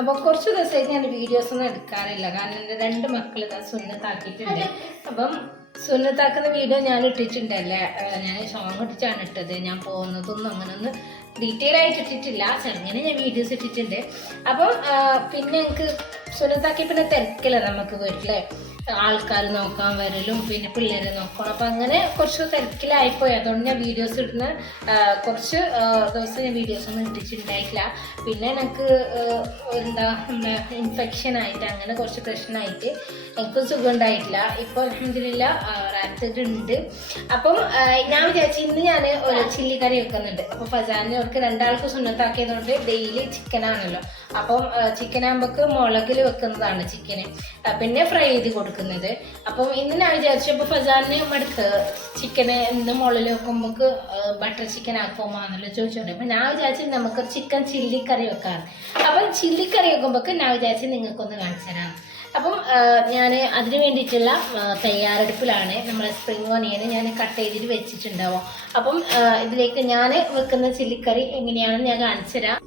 അപ്പോൾ കുറച്ച് ദിവസമായിട്ട് ഞാൻ വീഡിയോസ് ഒന്നും എടുക്കാറില്ല. കാരണം എൻ്റെ 2 മക്കൾ സുന്നത്താക്കിയിട്ടുണ്ട്. അപ്പം സുന്നത്താക്കുന്ന വീഡിയോ ഞാൻ ഇട്ടിട്ടുണ്ടല്ലേ, ഞാൻ സോങ് ഇട്ടിട്ടാണ് ഇട്ടത്. ഞാൻ പോകുന്നതൊന്നും അങ്ങനെ ഒന്ന് ഡീറ്റെയിൽ ആയിട്ട് ഇട്ടിട്ടില്ല, ചെറുങ്ങനെ ഞാൻ വീഡിയോസ് ഇട്ടിട്ടുണ്ട്. അപ്പം പിന്നെ എനിക്ക് സുന്നത്താക്കി പിന്നെ തിരക്കില്ല നമുക്ക് വീട്ടിലെ ആൾക്കാർ നോക്കാൻ വരലും പിന്നെ പിള്ളേരെ നോക്കണം. അപ്പം അങ്ങനെ കുറച്ച് തിരക്കിലായിപ്പോയി. അതുകൊണ്ട് ഞാൻ വീഡിയോസ് ഇടുന്ന കുറച്ച് ദിവസം ഞാൻ വീഡിയോസ് ഒന്നും ഇട്ടിട്ടുണ്ടായിട്ടില്ല. പിന്നെ എനിക്ക് എന്താ ഇൻഫെക്ഷൻ ആയിട്ട് അങ്ങനെ കുറച്ച് പ്രശ്നമായിട്ട് എനിക്കും സുഖം ഉണ്ടായിട്ടില്ല. ഇപ്പോൾ അൽഹംദുലില്ലാ റാത്തിട്ടുണ്ട്. അപ്പം ഞാൻ വിചാരിച്ചു ഇന്ന് ഞാൻ ഒരു ചില്ലി കറി വെക്കുന്നുണ്ട്. അപ്പോൾ ഫസാനെ അവർക്ക് 2 ആൾക്ക് സുന്നത്താക്കിയതുകൊണ്ട് ഡെയിലി ചിക്കനാണല്ലോ. അപ്പം ചിക്കൻ ആകുമ്പോൾ മുളകിൽ വെക്കുന്നതാണ് ചിക്കന്, പിന്നെ ഫ്രൈ ചെയ്ത് കൊടുക്കുന്നത്. അപ്പം ഇന്ന് ഞാൻ വിചാരിച്ചപ്പോൾ ഫസാനെ മടുക്ക് ചിക്കന് ഇന്ന് മുളകിൽ വെക്കുമ്പോൾ ബട്ടർ ചിക്കൻ ആക്കുമ്പോന്നല്ലോ ചോദിച്ചോണ്ട്. അപ്പം ഞാൻ വിചാരിച്ചു നമുക്ക് ചിക്കൻ ചില്ലി കറി വെക്കാറ്. അപ്പം ചില്ലി കറി വെക്കുമ്പോൾ ഞാൻ വിചാരിച്ചു നിങ്ങൾക്കൊന്ന് കാണിച്ചു തരാം. അപ്പം ഞാൻ അതിന് വേണ്ടിയിട്ടുള്ള തയ്യാറെടുപ്പിലാണ്. നമ്മളെ സ്പ്രിംഗ് ഓനിയൻ ഞാൻ കട്ട് ചെയ്തിട്ട് വെച്ചിട്ടുണ്ടാവും. അപ്പം ഇതിലേക്ക് ഞാൻ വെക്കുന്ന ചില്ലിക്കറി എങ്ങനെയാണെന്ന് ഞാൻ കാണിച്ചു തരാം.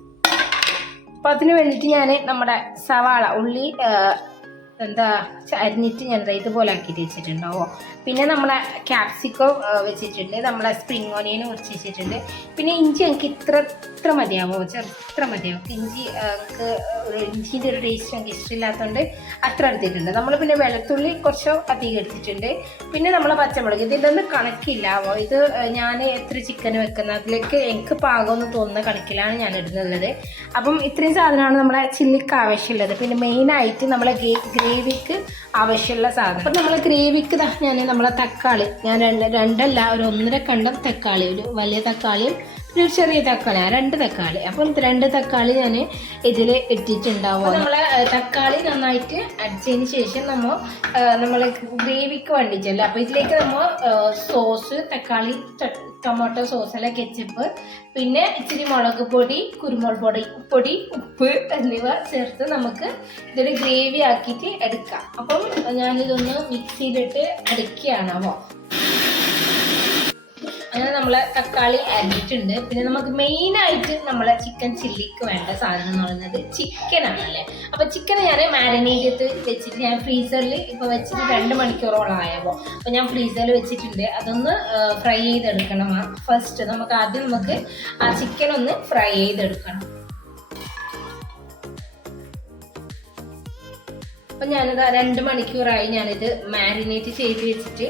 അപ്പം അതിന് വേണ്ടിയിട്ട് ഞാൻ നമ്മുടെ സവാള ഉള്ളി അരിഞ്ഞിട്ട് ഞാൻ ഇതുപോലെ ആക്കിയിട്ട് വെച്ചിട്ടുണ്ടാവോ. പിന്നെ നമ്മളെ ക്യാപ്സിക്കം വെച്ചിട്ടുണ്ട്, നമ്മളെ സ്പ്രിംഗ് ഓനിയൻ കുറച്ച് വെച്ചിട്ടുണ്ട്. പിന്നെ ഇഞ്ചി എനിക്ക് ഇത്ര മതിയാവോ, ഇത്ര മതിയാവും ഇഞ്ചി. എനിക്ക് ഇഞ്ചിൻ്റെ ഒരു ടേസ്റ്റ് എനിക്ക് ഇഷ്ടമില്ലാത്തതുകൊണ്ട് അത്ര എടുത്തിട്ടുണ്ട്. നമ്മൾ പിന്നെ വെളുത്തുള്ളി കുറച്ച് അധികം എടുത്തിട്ടുണ്ട്. പിന്നെ നമ്മളെ പച്ചമുളക് ഇതിൻ്റെ ഒന്നും കണക്കില്ലാവോ. ഇത് ഞാൻ എത്ര ചിക്കൻ വെക്കുന്ന അതിലേക്ക് എനിക്ക് പാകമെന്ന് തോന്നുന്ന കണക്കിലാണ് ഞാൻ ഇടുന്നുള്ളത്. അപ്പം ഇത്രയും സാധനമാണ് നമ്മളെ ചില്ലിക്ക് ആവശ്യമുള്ളത്. പിന്നെ മെയിനായിട്ട് നമ്മളെ ഗ്രേവിക്ക് ആവശ്യമുള്ള സാധനം. അപ്പം നമ്മളെ ഗ്രേവിക്ക് ഞാൻ നമ്മളെ തക്കാളി ഞാൻ രണ്ടല്ല ഒരു 1.5 കണ്ടം തക്കാളി, ഒരു വലിയ തക്കാളിയും ഒരു ചെറിയ തക്കാളി, 2 തക്കാളി. അപ്പം 2 തക്കാളി ഞാൻ ഇതിൽ ഇട്ടിട്ടുണ്ടാവും. നമ്മളെ തക്കാളി നന്നായിട്ട് അടിച്ചതിന് ശേഷം നമ്മളെ ഗ്രേവിക്ക് വേണ്ടിയിട്ടല്ല. അപ്പോൾ ഇതിലേക്ക് നമ്മൾ സോസ്, തക്കാളി ടൊമാറ്റോ സോസല്ല, കെച്ചപ്പ്, പിന്നെ ഇച്ചിരി മുളക് പൊടി, കുരുമുളക് പൊടി, ഉപ്പ് എന്നിവ ചേർത്ത് നമുക്ക് ഇതൊരു ഗ്രേവി ആക്കിയിട്ട് എടുക്കാം. അപ്പം ഞാനിതൊന്ന് മിക്സിയിലിട്ട് അടിക്കുകയാണ്. അപ്പോൾ അങ്ങനെ നമ്മളെ തക്കാളി അരിഞ്ഞിട്ടുണ്ട്. പിന്നെ നമുക്ക് മെയിനായിട്ട് നമ്മളെ ചിക്കൻ ചില്ലിക്ക് വേണ്ട സാധനം എന്ന് പറയുന്നത് ചിക്കനാണല്ലേ. അപ്പോൾ ചിക്കൻ ഞാൻ മാരിനേറ്റ് ചെയ്ത് വെച്ചിട്ട് ഞാൻ ഫ്രീസറിൽ ഇപ്പോൾ വെച്ചിട്ട് 2 മണിക്കൂറോളം ആയപ്പോൾ. അപ്പോൾ ഞാൻ ഫ്രീസറിൽ വെച്ചിട്ടുണ്ട്. അതൊന്ന് ഫ്രൈ ചെയ്തെടുക്കണം. ഫസ്റ്റ് നമുക്ക് ആ ചിക്കൻ ഒന്ന് ഫ്രൈ ചെയ്തെടുക്കണം. അപ്പം ഞാനിത് 2 മണിക്കൂറായി ഞാനിത് മാരിനേറ്റ് ചെയ്ത് വെച്ചിട്ട്.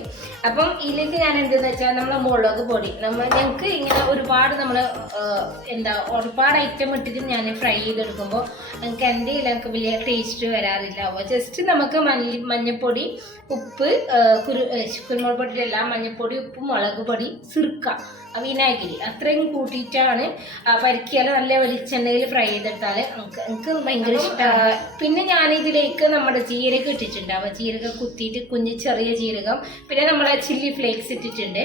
അപ്പം ഇതിലേക്ക് ഞാൻ എന്തെന്ന് വെച്ചാൽ നമ്മളെ മുളക് പൊടി ഞങ്ങൾക്ക് ഇങ്ങനെ ഒരുപാട് ഒരുപാട് ഐറ്റം ഇട്ടിട്ട് ഞാൻ ഫ്രൈ ചെയ്തെടുക്കുമ്പോൾ എനിക്ക് വലിയ ടേസ്റ്റ് വരാറില്ല. അപ്പോൾ ജസ്റ്റ് നമുക്ക് മഞ്ഞൾപ്പൊടി, ഉപ്പ്, കുരുമുളക് പൊടിയല്ല, മഞ്ഞൾപ്പൊടി, ഉപ്പ്, മുളക് പൊടി, സിർക്ക, വിനാഗിരി അത്രയും കൂട്ടിയിട്ടാണ് പരിക്കിയാൽ നല്ല വെളിച്ചെണ്ണയിൽ ഫ്രൈ ചെയ്തെടുത്താൽ എനിക്ക് ഭയങ്കര ഇഷ്ടമാണ്. പിന്നെ ഞാനിതിലേക്ക് നമ്മുടെ ജീരകം ഇട്ടിട്ടുണ്ട്. അപ്പോൾ ജീരകം കുത്തിയിട്ട് ചെറിയ ജീരകം, പിന്നെ നമ്മുടെ ചില്ലി ഫ്ലേക്സ് ഇട്ടിട്ടുണ്ട്.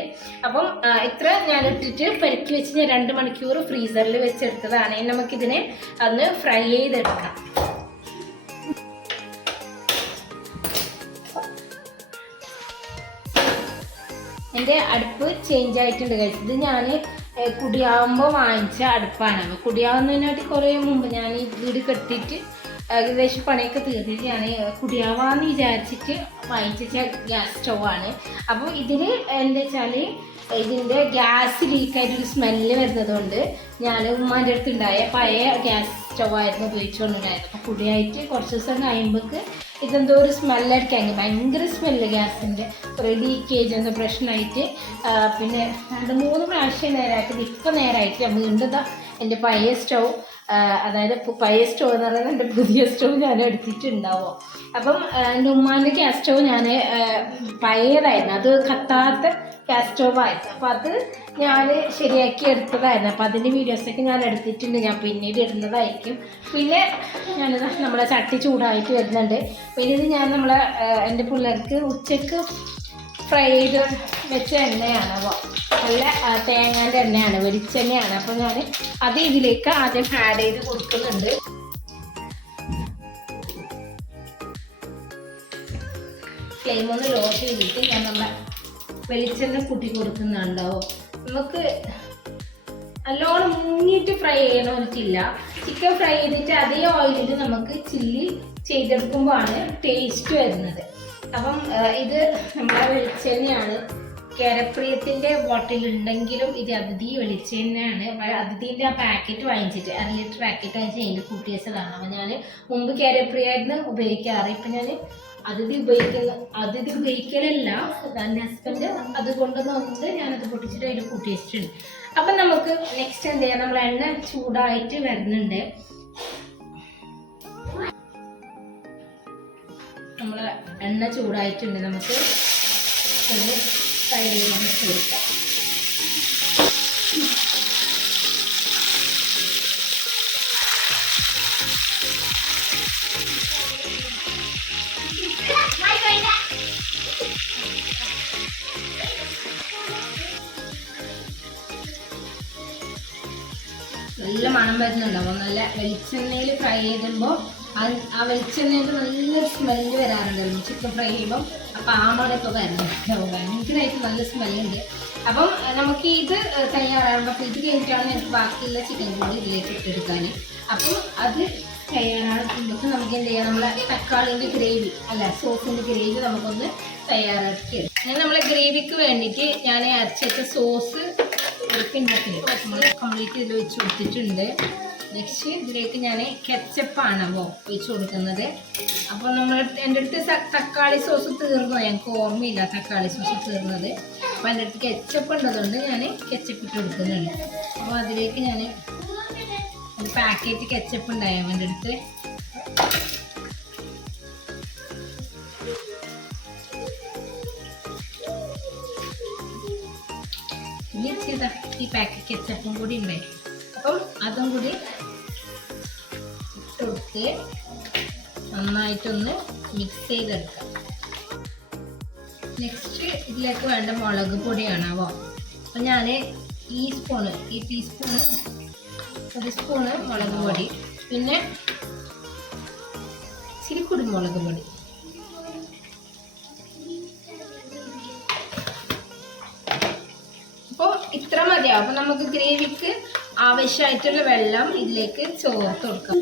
അപ്പം ഇത്ര ഞാൻ ഇട്ടിട്ട് പെരക്കി വെച്ച് ഞാൻ 2 മണിക്കൂർ ഫ്രീസറിൽ വെച്ചെടുത്തതാണ്. നമുക്കിതിനെ അന്ന് ഫ്രൈ ചെയ്തെടുക്കാം. എൻ്റെ അടുപ്പ് ചേഞ്ച് ആയിട്ടുണ്ട് കഴിച്ചത്. ഇത് ഞാൻ കുടിയാവുമ്പോൾ വാങ്ങിച്ച അടുപ്പാണ്. കുടിയാവുന്നതിനായിട്ട് കുറേ മുമ്പ് ഞാൻ ഈ വീട് കെട്ടിയിട്ട് ഏകദേശം പണിയൊക്കെ തീർത്തിട്ട് ഞാൻ കുടിയാവാന്ന് വിചാരിച്ചിട്ട് വാങ്ങിച്ച ഗ്യാസ് സ്റ്റൗവാണ്. അപ്പോൾ ഇതിൽ എന്താ വെച്ചാൽ ഇതിൻ്റെ ഗ്യാസ് ലീക്കായിട്ടൊരു സ്മെല്ല് വരുന്നത് കൊണ്ട് ഞാൻ ഉമ്മാൻ്റെ അടുത്തുണ്ടായ പഴയ ഗ്യാസ് സ്റ്റൗവായിരുന്നു ഉപയോഗിച്ചുകൊണ്ടുണ്ടായത്. അപ്പോൾ കുടിയായിട്ട് കുറച്ച് ദിവസം കഴിയുമ്പോൾ ഇതെന്തോ ഒരു സ്മെല്ലടിക്കാൻ ഭയങ്കര സ്മെല്ല് ഗ്യാസിൻ്റെ, കുറേ ലീക്കേജ് എന്തോ പ്രശ്നമായിട്ട് പിന്നെ 2-3 പ്രാവശ്യം നേരമായിട്ട് ഇപ്പം നേരമായിട്ട് ഞാൻ വീണ്ടും എൻ്റെ പഴയ സ്റ്റൗ, അതായത് പഴയ സ്റ്റൗ എന്ന് പറയുന്നത് എൻ്റെ പുതിയ സ്റ്റൗ ഞാൻ എടുത്തിട്ടുണ്ടാവും. അപ്പം എൻ്റെ ഉമ്മാൻ്റെ ഗ്യാസ് സ്റ്റൗ ഞാൻ പഴയതായിരുന്നു, അത് കത്താത്ത ഗ്യാസ് സ്റ്റൗവായിരുന്നു. അപ്പോൾ അത് ഞാൻ ശരിയാക്കി എടുത്തതായിരുന്നു. അപ്പോൾ അതിൻ്റെ വീഡിയോസൊക്കെ ഞാൻ എടുത്തിട്ടുണ്ട്, ഞാൻ പിന്നീട് ഇടുന്നതായിരിക്കും. പിന്നെ ഞാനിത് നമ്മളെ ചട്ടി ചൂടായിട്ട് വരുന്നുണ്ട്. പിന്നെ ഇത് ഞാൻ എൻ്റെ പിള്ളേർക്ക് ഉച്ചക്ക് ഫ്രൈ ചെയ്ത് വെച്ച എണ്ണയാണ്. അപ്പോൾ നല്ല തേങ്ങാൻ്റെ എണ്ണയാണ്, വെളിച്ചെണ്ണയാണ്. അപ്പോൾ ഞാൻ അത് ഇതിലേക്ക് ആദ്യം ആഡ് ചെയ്ത് കൊടുക്കുന്നുണ്ട്. ഫ്ലെയിം ഒന്ന് ലോ ചെയ്തിട്ട് ഞാൻ വെളിച്ചെണ്ണ കൂട്ടി കൊടുക്കുന്നുണ്ടാവും. നമുക്ക് നല്ലോണം മുങ്ങിയിട്ട് ഫ്രൈ ചെയ്യണമെന്നില്ല, ചിക്കൻ ഫ്രൈ ചെയ്തിട്ട് അതേ ഓയിലിൽ നമുക്ക് ചില്ലി ചെയ്തെടുക്കുമ്പോൾ ആണ് ടേസ്റ്റ് വരുന്നത്. അപ്പം ഇത് നമ്മുടെ വെളിച്ചെണ്ണയാണ്. കേരപ്രിയത്തിൻ്റെ ബോട്ടിൽ ഉണ്ടെങ്കിലും ഇത് അതിഥി വെളിച്ചെണ്ണയാണ്. അതിഥീൻ്റെ ആ പാക്കറ്റ് വാങ്ങിച്ചിട്ട് 1 ലിറ്റർ പാക്കറ്റ് വാങ്ങിച്ച് അതിൻ്റെ കൂട്ടിയതാണ്. അപ്പം ഞാൻ മുമ്പ് കേരപ്രിയായിരുന്നു ഉപയോഗിക്കാറ്. ഇപ്പം ഞാൻ അതിഥി ഉപയോഗിക്കലല്ല, എൻ്റെ ഹസ്ബൻഡ് അത് കൊണ്ടുവന്നുകൊണ്ട് ഞാനത് പൊട്ടിച്ചിട്ട് അതിൽ കൂട്ടി വെച്ചിട്ടുണ്ട്. അപ്പം നമുക്ക് നെക്സ്റ്റ് എന്ത് ചെയ്യാം, നമ്മൾ എണ്ണ ചൂടായിട്ട് വരുന്നുണ്ട്. നമ്മൾ എണ്ണ ചൂടായിട്ടുണ്ട്, നമുക്ക് ഒന്ന് ഫ്രൈ ചെയ്യാൻ കൊടുക്കാം. നല്ല മണം വരുന്നുണ്ടാവും. നല്ല വെളിച്ചെണ്ണയിൽ ഫ്രൈ ചെയ്യുമ്പോൾ ആ വെളിച്ചെണ്ണയിൽ നല്ലൊരു സ്മെല്ല് വരാറുണ്ടായിരുന്നു ചിക്കൻ ഫ്രൈ ചെയ്യുമ്പോൾ. അപ്പം ആ മണമൊക്കെ വരുന്നുണ്ടാവും, ഭയങ്കരമായിട്ട് നല്ല സ്മെല്ലുണ്ട്. അപ്പം നമുക്ക് ഇത് തയ്യാറാകുമ്പോൾ, അപ്പോൾ ഇത് കഴിഞ്ഞിട്ടാണ് എനിക്ക് ബാക്കിയുള്ള ചിക്കൻ കൂടി ഇതിലേക്ക് ഇട്ടെടുക്കാൻ. അപ്പം അത് തയ്യാറാക്കുമ്പോൾ നമുക്ക് എന്ത് ചെയ്യാം, നമ്മളെ തക്കാളിൻ്റെ ഗ്രേവി സോസിൻ്റെ ഗ്രേവി നമുക്കൊന്ന് തയ്യാറാക്കി എടുക്കാം. അങ്ങനെ നമ്മളെ ഗ്രേവിക്ക് വേണ്ടിയിട്ട് ഞാൻ അരച്ച സോസ് ഉണ്ടാക്കി നമ്മൾ കംപ്ലീറ്റ് ഇതിൽ വെച്ച് കൊടുത്തിട്ടുണ്ട്. നെക്സ്റ്റ് ഇതിലേക്ക് ഞാൻ കെച്ചപ്പാണ് ഒഴിച്ച് കൊടുക്കുന്നത്. അപ്പോൾ എൻ്റെ അടുത്ത് തക്കാളി സോസ് തീർന്നു, ഞങ്ങൾക്ക് ഓർമ്മയില്ല തക്കാളി സോസ് തീർന്നത്. അപ്പോൾ എൻ്റെ അടുത്ത് കെച്ചപ്പ് ഉള്ളതുകൊണ്ട് ഞാൻ കെച്ചപ്പ് ഇട്ട് കൊടുക്കുന്നുണ്ട്. അപ്പോൾ അതിലേക്ക് ഞാൻ ഒരു പാക്കറ്റ് കെച്ചപ്പ് ഉണ്ടായോ എൻ്റെ അടുത്ത്, ഈ പാക്കറ്റ് കെച്ചപ്പും കൂടി ഉണ്ടായി. അപ്പം അതും കൂടി ഇട്ടുകൊടുത്ത് നന്നായിട്ടൊന്ന് മിക്സ് ചെയ്തെടുക്കാം. നെക്സ്റ്റ് ഇതിലേക്ക് വേണ്ട മുളക് പൊടിയാണ്. അപ്പം ഞാൻ ഈ ടീസ്പൂണ് 1 സ്പൂണ് മുളക് പൊടി, പിന്നെ ഇച്ചിരി കുരുമുളക് പൊടി, അപ്പോൾ ഇത്ര മതിയാവും. അപ്പോൾ നമുക്ക് ഗ്രേവിക്ക് ആവശ്യമായിട്ടുള്ള വെള്ളം ഇതിലേക്ക് ചേർത്ത് കൊടുക്കാം.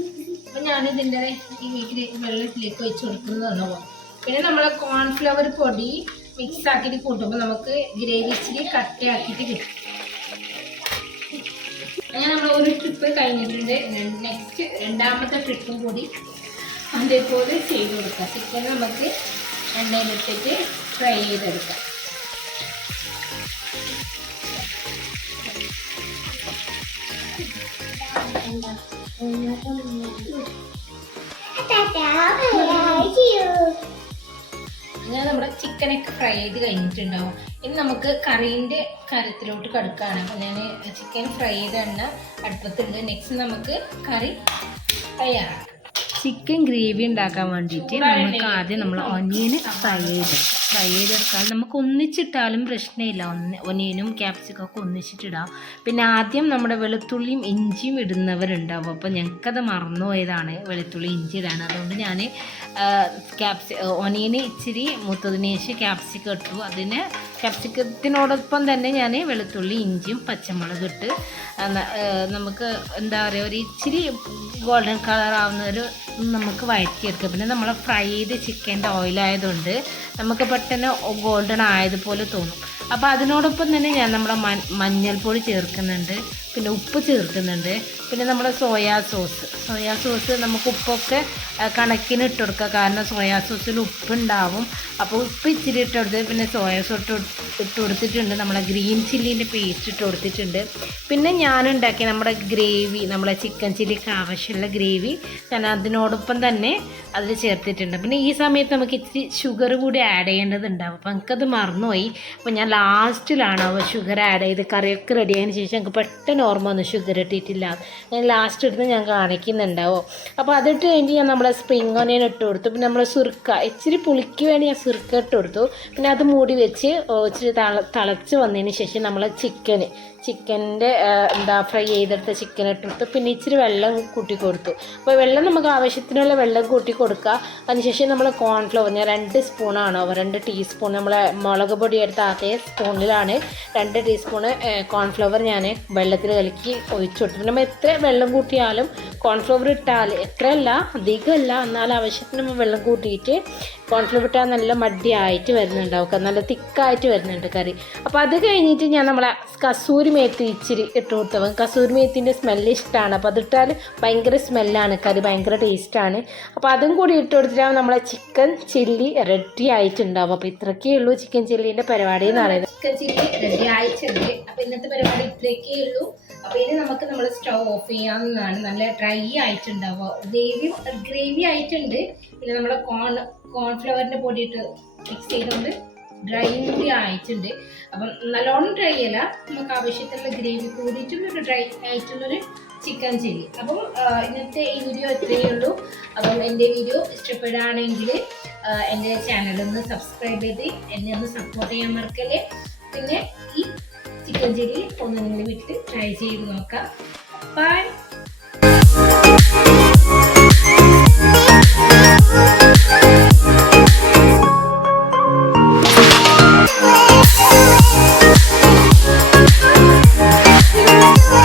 അപ്പം ഞാനിതിൻ്റെ വെള്ളം ഇതിലേക്ക് ഒഴിച്ച് കൊടുക്കുന്നതാണ്. പിന്നെ നമ്മൾ കോൺഫ്ലവർ പൊടി മിക്സ് ആക്കിയിട്ട് കൂട്ടുമ്പോൾ നമുക്ക് ഗ്രേവി ഇച്ചിരി കട്ടയാക്കിയിട്ട് കിട്ടും. അങ്ങനെ നമ്മൾ ഒരു ട്രിപ്പ് കഴിഞ്ഞിട്ടുണ്ട്. നെക്സ്റ്റ് രണ്ടാമത്തെ ട്രിപ്പും കൂടി അതേപോലെ ചെയ്ത് കൊടുക്കാം. ചിക്കൻ നമുക്ക് എണ്ണയിലിട്ടിട്ട് ഫ്രൈ ചെയ്തെടുക്കാം. അങ്ങനെ നമ്മുടെ ചിക്കനൊക്കെ ഫ്രൈ ചെയ്ത് കഴിഞ്ഞിട്ടുണ്ടാവും. ഇനി നമുക്ക് കറീൻ്റെ കാര്യത്തിലോട്ട് കടക്കുകയാണ്. അപ്പോൾ ഞാൻ ചിക്കൻ ഫ്രൈ ചെയ്ത എണ്ണ അടുപ്പത്തുണ്ട്. നെക്സ്റ്റ് നമുക്ക് കറി തയ്യാറാക്കാം. ചിക്കൻ ഗ്രേവി ഉണ്ടാക്കാൻ വേണ്ടിയിട്ട് നമുക്ക് ആദ്യം നമ്മൾ ഒനിയന് ഫ്രൈ ചെയ്തെടുക്കാം. നമുക്ക് ഒന്നിച്ചിട്ടാലും പ്രശ്നമില്ല, ഒനിയനും ക്യാപ്സിക്കൊക്കെ ഒന്നിച്ചിട്ടിടാം. പിന്നെ ആദ്യം നമ്മുടെ വെളുത്തുള്ളിയും ഇഞ്ചിയും ഇടുന്നവരുണ്ടാവും. അപ്പോൾ ഞങ്ങൾക്കത് മറന്നുപോയതാണ് വെളുത്തുള്ളി ഇഞ്ചി ഇടാൻ. അതുകൊണ്ട് ഞാൻ ഒനിയന് ഇച്ചിരി മൂത്തതിന് ശേഷം ക്യാപ്സിക്കം ഇട്ടു. അതിന് ക്യാപ്സിക്കത്തിനോടൊപ്പം തന്നെ ഞാൻ വെളുത്തുള്ളി ഇഞ്ചിയും പച്ചമുളക് ഇട്ട് നമുക്ക് എന്താ പറയുക, ഒരു ഇച്ചിരി ഗോൾഡൻ കളർ ആവുന്നൊരു നമുക്ക് വഴറ്റിയെടുക്കാം. പിന്നെ നമ്മൾ ഫ്രൈ ചെയ്ത് ചിക്കൻ്റെ ഓയിലായതുകൊണ്ട് നമുക്ക് പെട്ടെന്ന് ഗോൾഡൻ ആയതുപോലെ തോന്നും. അപ്പോൾ അതിനോടൊപ്പം തന്നെ ഞാൻ നമ്മളെ മഞ്ഞൾപ്പൊടി ചേർക്കുന്നുണ്ട്, പിന്നെ ഉപ്പ് ചേർക്കുന്നുണ്ട്, പിന്നെ നമ്മുടെ സോയാ സോസ് നമുക്ക് ഉപ്പൊക്കെ കണക്കിന് ഇട്ട് കൊടുക്കുക. കാരണം സോയാ സോസിൽ ഉപ്പുണ്ടാവും. അപ്പോൾ ഉപ്പ് ഇച്ചിരി ഇട്ട് കൊടുത്ത് പിന്നെ സോയാ സോസ് ഇട്ട് കൊടുത്തിട്ടുണ്ട്. നമ്മളെ ഗ്രീൻ ചില്ലീൻ്റെ പേസ്റ്റ് ഇട്ട് കൊടുത്തിട്ടുണ്ട്. പിന്നെ ഞാനുണ്ടാക്കിയ നമ്മുടെ ഗ്രേവി, നമ്മളെ ചിക്കൻ ചില്ലിക്ക് ആവശ്യമുള്ള ഗ്രേവി ഞാൻ അതിനോടൊപ്പം തന്നെ അതിൽ ചേർത്തിട്ടുണ്ട്. പിന്നെ ഈ സമയത്ത് നമുക്ക് ഇച്ചിരി ഷുഗർ കൂടി ആഡ് ചെയ്യേണ്ടതുണ്ടാവും. അപ്പോൾ എനിക്കത് മറന്നുപോയി. അപ്പോൾ ഞാൻ ലാസ്റ്റിലാണ് ഷുഗർ ആഡ് ചെയ്ത് കറിയൊക്കെ റെഡി ആയതിനു ശേഷം എനിക്ക് പെട്ടെന്ന് ഓർമ്മ വന്നു ഷുഗർ ഇട്ടിട്ടില്ല. ഞാൻ ലാസ്റ്റ് എടുത്ത് ഞാൻ കാണിക്കുന്നുണ്ടാവും. അപ്പോൾ അതിട്ട് കഴിഞ്ഞ് ഞാൻ നമ്മുടെ സ്പ്രിംഗ് ഓനിയൻ ഇട്ട് കൊടുത്തു. പിന്നെ നമ്മൾ സുർക്ക ഇച്ചിരി പുളിക്ക് വേണ്ടി ഞാൻ സുർക്ക ഇട്ട് കൊടുത്തു. പിന്നെ അത് മൂടി വെച്ച് ഇച്ചിരി തിളച്ച് വന്നതിന് ശേഷം നമ്മൾ ചിക്കൻ്റെ ഫ്രൈ ചെയ്തെടുത്ത ചിക്കൻ ഇട്ടെടുത്ത് പിന്നെ ഇച്ചിരി വെള്ളം കൂട്ടി കൊടുത്തു. അപ്പോൾ വെള്ളം നമുക്ക് ആവശ്യത്തിനുള്ള വെള്ളം കൂട്ടി കൊടുക്കുക. അതിനുശേഷം നമ്മൾ കോൺഫ്ലവർ ഞാൻ 2 സ്പൂണാണ് 2 ടീസ്പൂൺ നമ്മളെ മുളക് പൊടി എടുത്ത അതേ സ്പൂണിലാണ് 2 ടീസ്പൂണ് കോൺഫ്ലവർ ഞാൻ വെള്ളത്തിൽ കലക്കി ഒഴിച്ചു കൊടുത്തു. പിന്നെ നമ്മൾ എത്ര വെള്ളം കൂട്ടിയാലും കോൺഫ്ലവർ ഇട്ടാൽ എത്രയല്ല അധികമല്ല, എന്നാൽ ആവശ്യത്തിന് നമ്മൾ വെള്ളം കൂട്ടിയിട്ട് കോൺഫ്ലവർ ഇട്ടാൽ നല്ല മടിയായിട്ട് വരുന്നുണ്ടാവും, നല്ല തിക്കായിട്ട് വരുന്നുണ്ട് കറി. അപ്പോൾ അത് കഴിഞ്ഞിട്ട് ഞാൻ നമ്മളെ കസൂരി മേത്തി ഇച്ചിരി ഇട്ട് കൊടുത്തവൻ. കസൂരി മേത്തിൻ്റെ സ്മെല്ല് ഇഷ്ടമാണ്, അപ്പോൾ അതിട്ടാൽ ഭയങ്കര സ്മെല്ലാണ്, കറി ഭയങ്കര ടേസ്റ്റാണ്. അപ്പോൾ അതും കൂടി ഇട്ട് കൊടുത്തിട്ടാൽ നമ്മളെ ചിക്കൻ ചില്ലി റെഡി ആയിട്ടുണ്ടാവും. അപ്പോൾ ഇത്രയൊക്കെ ഉള്ളൂ ചിക്കൻ ചില്ലീൻ്റെ പരിപാടി എന്ന് പറയുന്നത്. ചിക്കൻ ചില്ലി റെഡി ആയിട്ടുണ്ട്. അപ്പോൾ ഇന്നത്തെ പരിപാടി ഇത്രയൊക്കെ ഉള്ളൂ. അപ്പോൾ ഇനി നമുക്ക് നമ്മൾ സ്റ്റവ് ഓഫ് ചെയ്യാവുന്നതാണ്. നല്ല ഡ്രൈ ആയിട്ടുണ്ടാവുക, ഗ്രേവി ആയിട്ടുണ്ട്. പിന്നെ നമ്മൾ കോൺഫ്ലവറിൻ്റെ പൊടിയിട്ട് മിക്സ് ചെയ്തുകൊണ്ട് ഡ്രൈ കൂടി ആയിട്ടുണ്ട്. അപ്പം നല്ലോണം ഡ്രൈ അല്ല, നമുക്ക് ആവശ്യത്തിലുള്ള ഗ്രേവി കൂടിയിട്ടുള്ളൊരു ഡ്രൈ ആയിട്ടുള്ളൊരു ചിക്കൻ ചില്ലി. അപ്പം ഇന്നത്തെ ഈ വീഡിയോ ഇത്രയേ ഉള്ളൂ. അപ്പം എൻ്റെ വീഡിയോ ഇഷ്ടപ്പെടുകയാണെങ്കിൽ എൻ്റെ ചാനലൊന്ന് സബ്സ്ക്രൈബ് ചെയ്ത് എന്നെ ഒന്ന് സപ്പോർട്ട് ചെയ്യാൻ മറക്കല്ലേ. പിന്നെ ഈ ചിക്കൻ ചില്ലി ഒന്ന് നിങ്ങൾ വീട്ടിൽ ട്രൈ ചെയ്ത് നോക്കാം. ബൈ.